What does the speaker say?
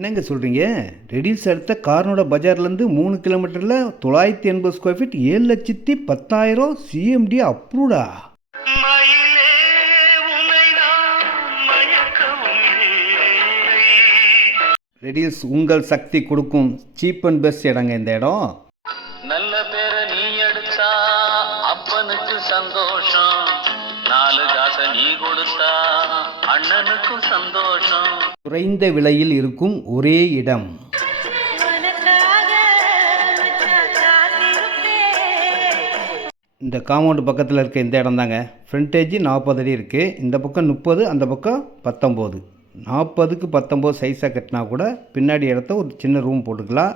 என்னங்க சொல்கிறீங்க? ரெடில்ஸ் அடுத்த கார்னோட பஜார்லேருந்து 3 கிலோமீட்டரில் 980 ஸ்கொயர் ஃபீட் 7,10,000 சிஎம்டி அப்ரூவ்டா? ரெடில்ஸ் உங்கள் சக்தி கொடுக்கும் சீப் அண்ட் பெஸ்ட் இடங்க இந்த இடம். நல்ல பேர நீ எடுத்தா அப்பனுக்கு சந்தோஷம், 4 காசை நீ கொடுத்தா அண்ணனுக்கும் சந்தோஷம். குறைந்த விலையில் இருக்கும் ஒரே இடம். இந்த காம்பவுண்டு பக்கத்தில் இருக்க இந்த இடம் தாங்க. ஃப்ரண்டேஜ் 40 அடி இருக்குது. இந்த பக்கம் 30, அந்த பக்கம் 19. 40க்கு 19 சைஸாக கட்டினா கூட பின்னாடி இடத்த ஒரு சின்ன ரூம் போட்டுக்கலாம்.